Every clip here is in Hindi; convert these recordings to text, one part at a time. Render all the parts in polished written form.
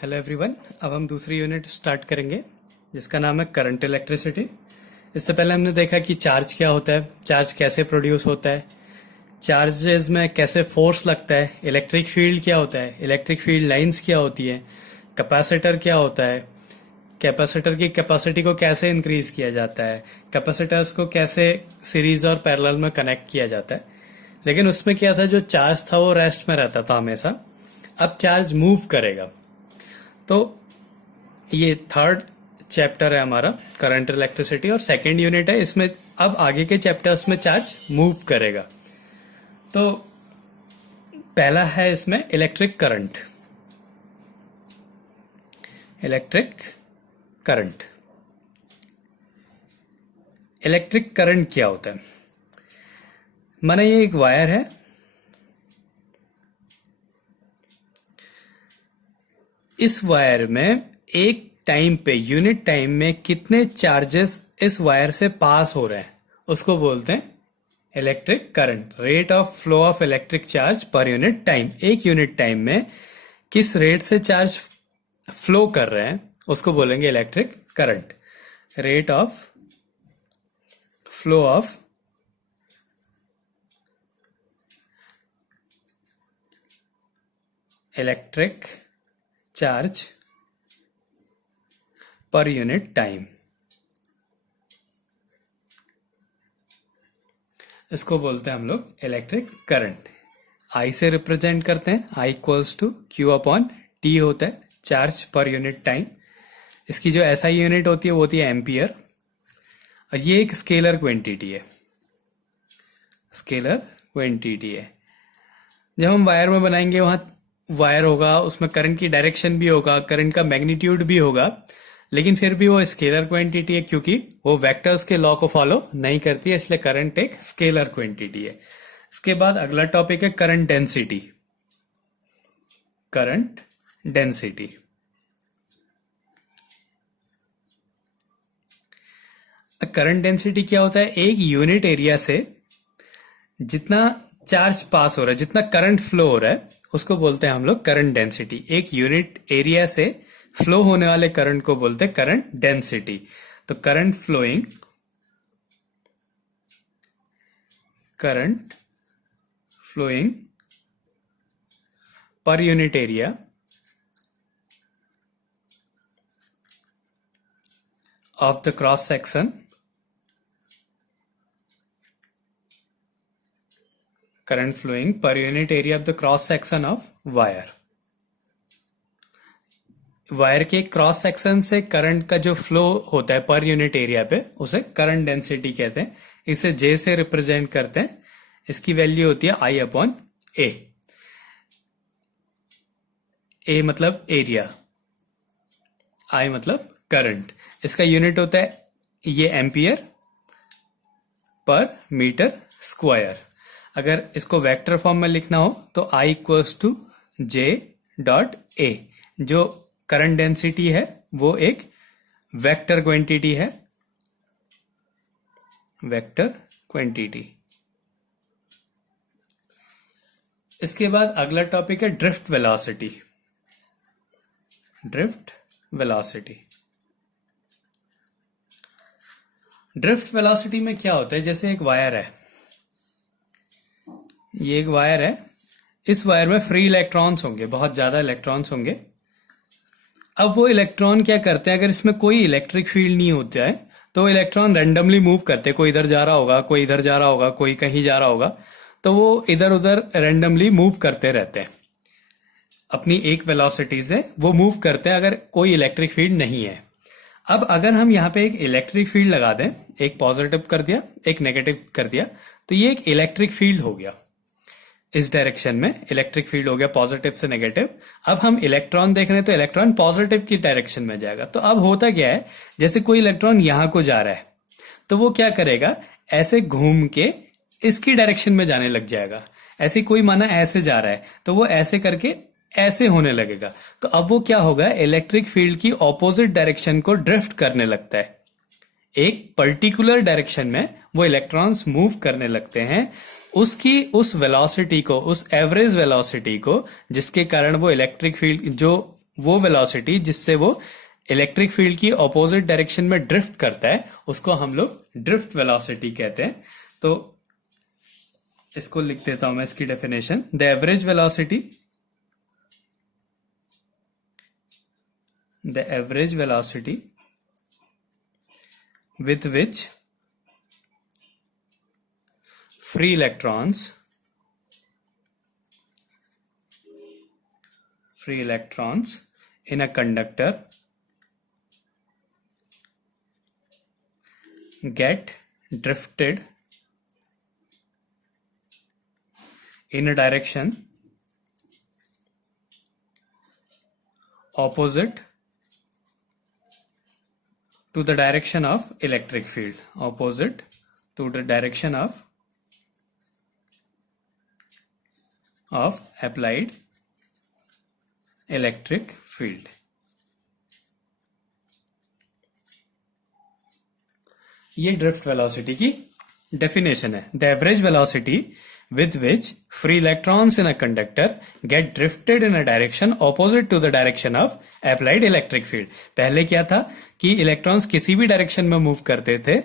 Hello everyone. अब हम दूसरी यूनिट स्टार्ट करेंगे जिसका नाम है करंट इलेक्ट्रिसिटी। इससे पहले हमने देखा कि चार्ज क्या होता है, चार्ज कैसे प्रोड्यूस होता है, चार्जेस में कैसे फोर्स लगता है, इलेक्ट्रिक फील्ड क्या होता है, इलेक्ट्रिक फील्ड लाइंस क्या होती है, कैपेसिटर क्या होता है, कैपेसिटर की कैपेसिटी को कैसे इंक्रीज किया जाता है, कैपेसिटर्स को कैसे सीरीज और पैरेलल में कनेक्ट किया जाता है। लेकिन उसमें क्या था, जो चार्ज था वो रेस्ट में रहता था हमेशा। अब चार्ज मूव करेगा। तो ये थर्ड चैप्टर है हमारा करंट इलेक्ट्रिसिटी और सेकेंड यूनिट है। इसमें अब आगे के चैप्टर्स में चार्ज मूव करेगा। तो पहला है इसमें electric current. Electric current, electric current क्या होता है? माना ये एक वायर है, इस वायर में एक टाइम पे, यूनिट टाइम में कितने चार्जेस इस वायर से पास हो रहे हैं उसको बोलते हैं electric current. Rate of flow of electric charge पर यूनिट टाइम, एक यूनिट टाइम में किस रेट से चार्ज फ्लो कर रहे हैं उसको बोलेंगे electric current. Rate of flow of electric charge पर यूनिट टाइम, इसको बोलते हैं हम लोग इलेक्ट्रिक करंट। आई से रिप्रेजेंट करते हैं, I equals to q upon t होता है चार्ज पर यूनिट टाइम। इसकी जो एसआई यूनिट होती है वो होती है एम्पियर। और ये एक स्केलर क्वांटिटी है, स्केलर क्वांटिटी है। जब हम वायर में बनाएंगे वहां वायर होगा, उसमें करंट की डायरेक्शन भी होगा, करंट का मैग्नीट्यूड भी होगा, लेकिन फिर भी वो स्केलर क्वांटिटी है क्योंकि वो वेक्टर्स के लॉ को फॉलो नहीं करती है, इसलिए करंट एक स्केलर क्वांटिटी है। इसके बाद अगला टॉपिक है current density. Current density, current density क्या होता है? एक यूनिट एरिया से जितना चार्ज पास हो रहा है, जितना करंट फ्लो हो रहा है, उसको बोलते हैं हम लोग करंट डेंसिटी। एक यूनिट एरिया से फ्लो होने वाले करंट को बोलते हैं करंट डेंसिटी। तो current flowing per unit area of the cross section, current flowing per unit area of the cross section of wire. Wire के क्रॉस सेक्शन से करंट का जो फ्लो होता है पर यूनिट एरिया पे, उसे करंट डेंसिटी कहते हैं। इसे जे से रिप्रेजेंट करते हैं। इसकी वैल्यू होती है आई अपॉन ए। ए मतलब एरिया, आई मतलब करंट। इसका यूनिट होता है ये एम्पियर पर मीटर स्क्वायर। अगर इसको वेक्टर फॉर्म में लिखना हो तो I equals to J dot A. जो करंट डेंसिटी है वो एक वेक्टर क्वांटिटी है, वेक्टर क्वांटिटी। इसके बाद अगला टॉपिक है drift velocity. Drift velocity, drift velocity में क्या होता है? जैसे एक वायर है, ये एक वायर है, इस वायर में फ्री इलेक्ट्रॉन्स होंगे, बहुत ज्यादा इलेक्ट्रॉन्स होंगे। अब वो इलेक्ट्रॉन क्या करते हैं, अगर इसमें कोई इलेक्ट्रिक फील्ड नहीं होता है तो इलेक्ट्रॉन रैंडमली मूव करते हैं। कोई इधर जा रहा होगा, कोई इधर जा रहा होगा, कोई कहीं जा रहा होगा, तो वो इधर उधर रैंडमली मूव करते रहते हैं। अपनी एक वेलोसिटी से वो मूव करते हैं अगर कोई इलेक्ट्रिक फील्ड नहीं है। अब अगर हम यहाँ पे एक इलेक्ट्रिक फील्ड लगा दें, एक पॉजिटिव कर दिया, एक नेगेटिव कर दिया, तो ये एक इलेक्ट्रिक फील्ड हो गया। इस डायरेक्शन में इलेक्ट्रिक फील्ड हो गया पॉजिटिव से नेगेटिव। अब हम इलेक्ट्रॉन देख रहे हैं तो इलेक्ट्रॉन पॉजिटिव की डायरेक्शन में जाएगा। तो अब होता क्या है, जैसे कोई इलेक्ट्रॉन यहां को जा रहा है तो वो क्या करेगा, ऐसे घूम के इसकी डायरेक्शन में जाने लग जाएगा। ऐसे कोई माना ऐसे जा रहा है तो वो ऐसे करके ऐसे होने लगेगा। तो अब वो क्या होगा, इलेक्ट्रिक फील्ड की ऑपोजिट डायरेक्शन को ड्रिफ्ट करने लगता है। एक पर्टिकुलर डायरेक्शन में वो इलेक्ट्रॉन्स मूव करने लगते हैं। उसकी उस वेलोसिटी को, उस एवरेज वेलोसिटी को, जिसके कारण वो इलेक्ट्रिक फील्ड, जो वो वेलोसिटी जिससे वो इलेक्ट्रिक फील्ड की ऑपोजिट डायरेक्शन में ड्रिफ्ट करता है उसको हम लोग ड्रिफ्ट वेलोसिटी कहते हैं। तो इसको लिख देता हूं मैं, इसकी definition, the average velocity, the average velocity with which free electrons in a conductor get drifted in a direction opposite to the direction of electric field, opposite to the direction of applied electric field। ये ड्रिफ्ट वेलोसिटी की डेफिनेशन है। The average velocity with which free electrons in a conductor get drifted in a direction opposite to the direction of applied electric field। पहले क्या था कि इलेक्ट्रॉन्स किसी भी डायरेक्शन में मूव करते थे,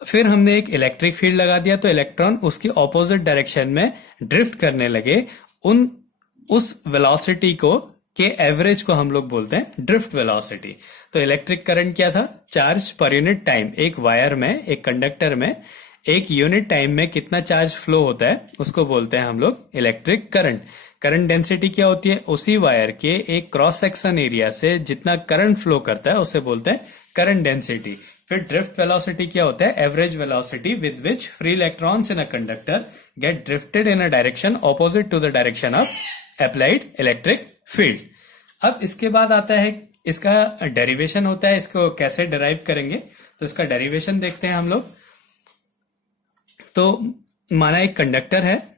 फिर हमने एक इलेक्ट्रिक फील्ड लगा दिया तो इलेक्ट्रॉन उसकी ऑपोजिट डायरेक्शन में ड्रिफ्ट करने लगे। उस वेलोसिटी को के एवरेज को हम लोग बोलते हैं ड्रिफ्ट वेलोसिटी। तो इलेक्ट्रिक करंट क्या था? चार्ज पर यूनिट टाइम। एक वायर में, एक कंडक्टर में एक यूनिट टाइम में कितना चार्ज फ्लो होता है उसको बोलते हैं हम लोग इलेक्ट्रिक करंट। करंट डेंसिटी क्या होती है? उसी वायर के एक क्रॉस सेक्शन एरिया से जितना करंट फ्लो करता है उसे बोलते हैं करंट डेंसिटी। फिर ड्रिफ्ट वेलोसिटी क्या होता है? Average velocity with which free electrons in a conductor get drifted in a direction opposite to the direction of applied electric field. अब इसके बाद आता है इसका डेरिवेशन होता है, इसको कैसे डिराइव करेंगे, तो इसका डेरिवेशन देखते हैं हम लोग। तो माना एक कंडक्टर है,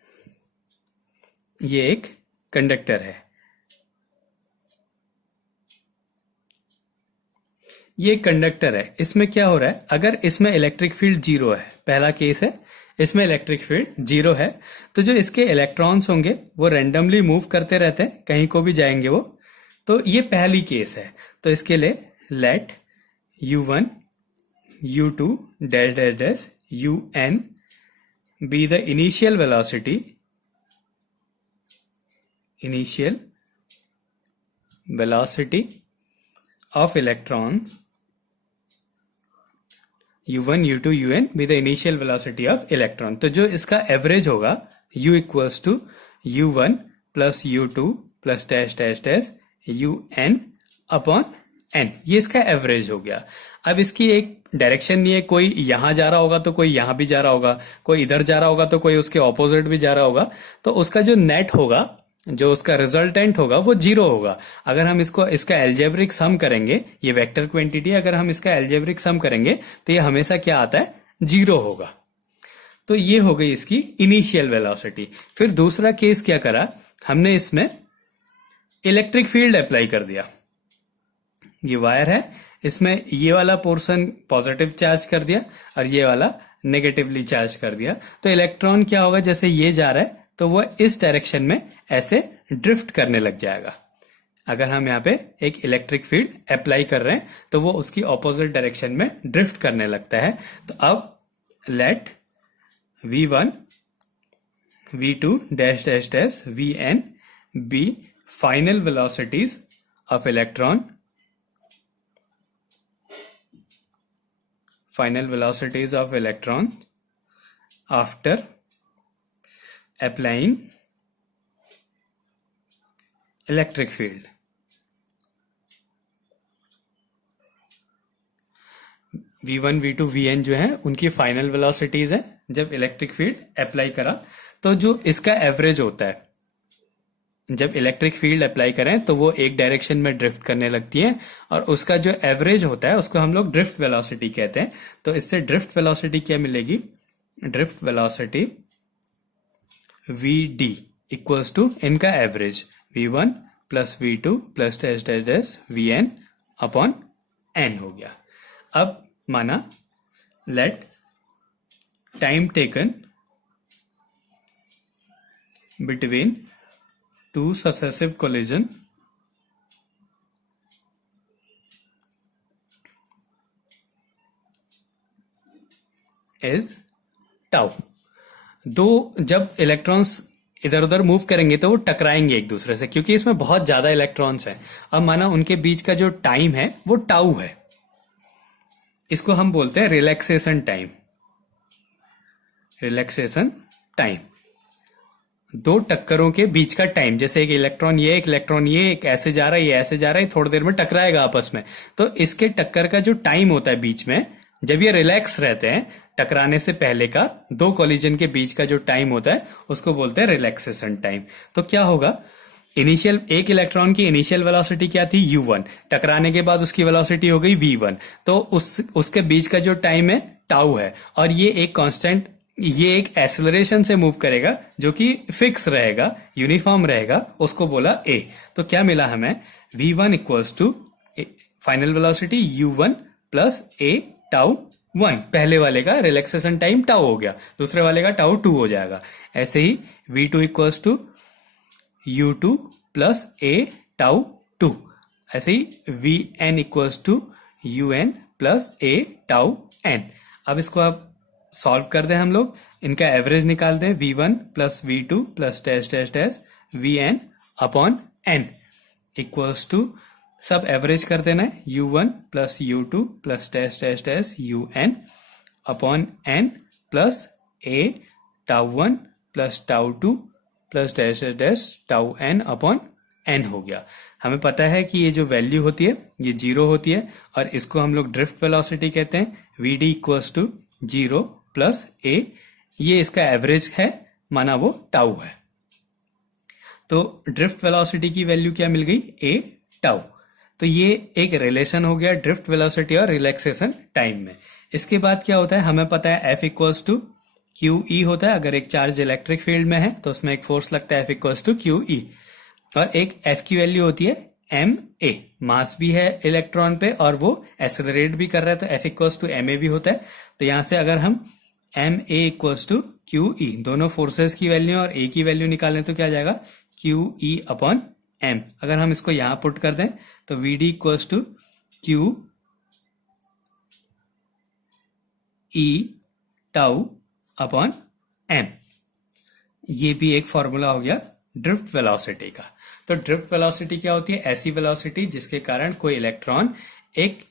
ये एक कंडक्टर है, ये कंडक्टर है। इसमें क्या हो रहा है? अगर इसमें इलेक्ट्रिक फील्ड जीरो है, पहला केस है, इसमें इलेक्ट्रिक फील्ड जीरो है, तो जो इसके इलेक्ट्रॉन्स होंगे वो रैंडमली मूव करते रहते हैं, कहीं को भी जाएंगे वो। तो ये पहली केस है। तो इसके लिए let u1 u2 dash dash dash un be the initial velocity of electrons, u1 u2 un be the initial velocity of electron। तो जो इसका एवरेज होगा u equals to u1 plus u2 plus dash dash dash un upon n, ये इसका एवरेज हो गया। अब इसकी एक डायरेक्शन नहीं है, कोई यहां जा रहा होगा तो कोई यहां भी जा रहा होगा, कोई इधर जा रहा होगा तो कोई उसके ऑपोजिट भी जा रहा होगा। तो उसका जो नेट होगा, जो उसका रिजल्टेंट होगा वो जीरो होगा। अगर हम इसका एल्जेब्रिक सम करेंगे, ये वेक्टर क्वांटिटी अगर हम इसका एल्जेब्रिक सम करेंगे तो ये हमेशा क्या आता है? जीरो होगा। तो ये हो गई इसकी इनिशियल वेलोसिटी। फिर दूसरा केस क्या करा हमने, इसमें इलेक्ट्रिक फील्ड अप्लाई कर दिया। ये वायर है, इसमें ये वाला पोर्शन पॉजिटिव चार्ज कर दिया और ये वाला नेगेटिवली चार्ज कर दिया। तो इलेक्ट्रॉन क्या होगा, जैसे ये जा रहा है तो वो इस डायरेक्शन में ऐसे ड्रिफ्ट करने लग जाएगा। अगर हम यहाँ पे एक इलेक्ट्रिक फील्ड अप्लाई कर रहे हैं तो वो उसकी ऑपोजिट डायरेक्शन में ड्रिफ्ट करने लगता है। तो अब let v1 v2 dash dash dash vn be final velocities of electron, final velocities of electron after applying electric field। v1 v2 vn जो है उनकी फाइनल वेलोसिटीज है जब इलेक्ट्रिक फील्ड अप्लाई करा। तो जो इसका एवरेज होता है, जब इलेक्ट्रिक फील्ड अप्लाई करें तो वो एक डायरेक्शन में ड्रिफ्ट करने लगती है, और उसका जो एवरेज होता है उसको हम लोग ड्रिफ्ट वेलोसिटी कहते हैं। तो इससे ड्रिफ्ट वेलोसिटी क्या मिलेगी? Drift velocity vd equals to इनका average v1 plus v2 plus dash dash dash vn upon n हो गया। अब माना let time taken between two successive collision is tau. दो जब इलेक्ट्रॉन्स इधर उधर मूव करेंगे तो वो टकराएंगे एक दूसरे से, क्योंकि इसमें बहुत ज्यादा इलेक्ट्रॉन्स हैं। अब माना उनके बीच का जो टाइम है वो टाउ है, इसको हम बोलते हैं रिलैक्सेशन टाइम। रिलैक्सेशन टाइम, दो टक्करों के बीच का टाइम, जैसे एक इलेक्ट्रॉन ये, एक इलेक्ट्रॉन ये, एक ऐसे जा रहा है, ये ऐसे जा रहा है, थोड़ी देर में टकराएगा आपस में। तो इसके टक्कर का जो टाइम होता है बीच में, जब ये रिलैक्स रहते हैं, टकराने से पहले का दो कॉलिजन के बीच का जो टाइम होता है उसको बोलते हैं रिलैक्सेशन टाइम। तो क्या होगा, इनिशियल एक इलेक्ट्रॉन की इनिशियल वेलोसिटी क्या थी u1, टकराने के बाद उसकी वेलोसिटी हो गई v1, तो उसके बीच का जो टाइम है टाउ है, और ये एक कांस्टेंट, ये एक एक्सेलरेशन से मूव करेगा जो कि फिक्स रहेगा, यूनिफॉर्म रहेगा, उसको बोला a। तो क्या मिला हमें, v1 equals to final velocity u1 plus a tau 1। पहले वाले का रिलैक्सेशन टाइम टाउ हो गया, दूसरे वाले का टाउ 2 हो जाएगा। ऐसे ही v2 equals to u2 plus a tau 2। ऐसे ही vn equals to un plus a tau n। अब इसको आप सॉल्व कर दें, हम लोग इनका एवरेज निकाल दें, v1 plus v2 plus dash dash dash vn upon n equals to, सब एवरेज कर देना है, u1 plus u2 plus dash dash dash un upon n plus a tau 1 plus tau 2 plus dash dash dash tau n upon n हो गया। हमें पता है कि ये जो वैल्यू होती है ये 0 होती है, और इसको हम लोग ड्रिफ्ट वेलोसिटी कहते हैं। vd equals to 0 plus a, ये इसका एवरेज है, माना वो टाउ है। तो ड्रिफ्ट वेलोसिटी की वैल्यू क्या मिल गई, a टाउ। तो ये एक रिलेशन हो गया ड्रिफ्ट वेलोसिटी और रिलैक्सेशन टाइम में। इसके बाद क्या होता है, हमें पता है F equals to q e होता है। अगर एक चार्ज इलेक्ट्रिक फील्ड में है तो उसमें एक फोर्स लगता है F equals to q e, और एक F की वैल्यू होती है एम ए, मास भी है इलेक्ट्रॉन पे और वो एक्सेलरेट भी कर रहा है, तो F equals to m a भी होता है। तो यहां से अगर हम m a equals to q e, दोनों फोर्सेस की वैल्यू और ए की वैल्यू निकालें तो क्या आ जाएगा, क्यू ई अपॉन एम। अगर हम इसको यहां पुट कर दें तो v d equals to q e tau upon m. ये भी एक फॉर्मूला हो गया ड्रिफ्ट वेलोसिटी का। तो ड्रिफ्ट वेलोसिटी क्या होती है, ऐसी वेलोसिटी जिसके कारण कोई इलेक्ट्रॉन एक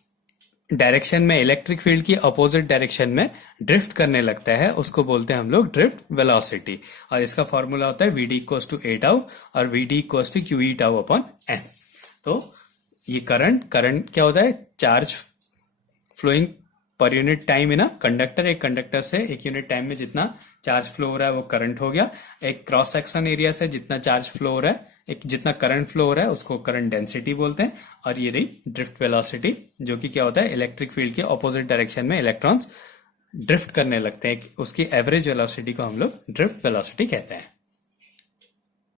डायरेक्शन में, इलेक्ट्रिक फील्ड की अपोजिट डायरेक्शन में ड्रिफ्ट करने लगता है, उसको बोलते हैं हम लोग ड्रिफ्ट वेलोसिटी। और इसका फॉर्मूला होता है v d equals to a tau और v d equals to q e tau upon n. तो ये करंट क्या होता है, charge flowing per unit time है ना, कंडक्टर, एक कंडक्टर से एक यूनिट टाइम में जितना चार्ज फ्लो हो रहा है वो करंट हो गया। एक क्रॉस सेक्शन एरिया से जितना चार्ज फ्लो हो रहा है, एक जितना करंट फ्लो हो रहा है उसको करंट डेंसिटी बोलते हैं। और ये रही ड्रिफ्ट वेलोसिटी, जो कि क्या होता है, इलेक्ट्रिक फील्ड के ऑपोजिट डायरेक्शन में इलेक्ट्रॉन्स ड्रिफ्ट करने लगते हैं, उसकी एवरेज वेलोसिटी को हम लोग ड्रिफ्ट वेलोसिटी कहते हैं।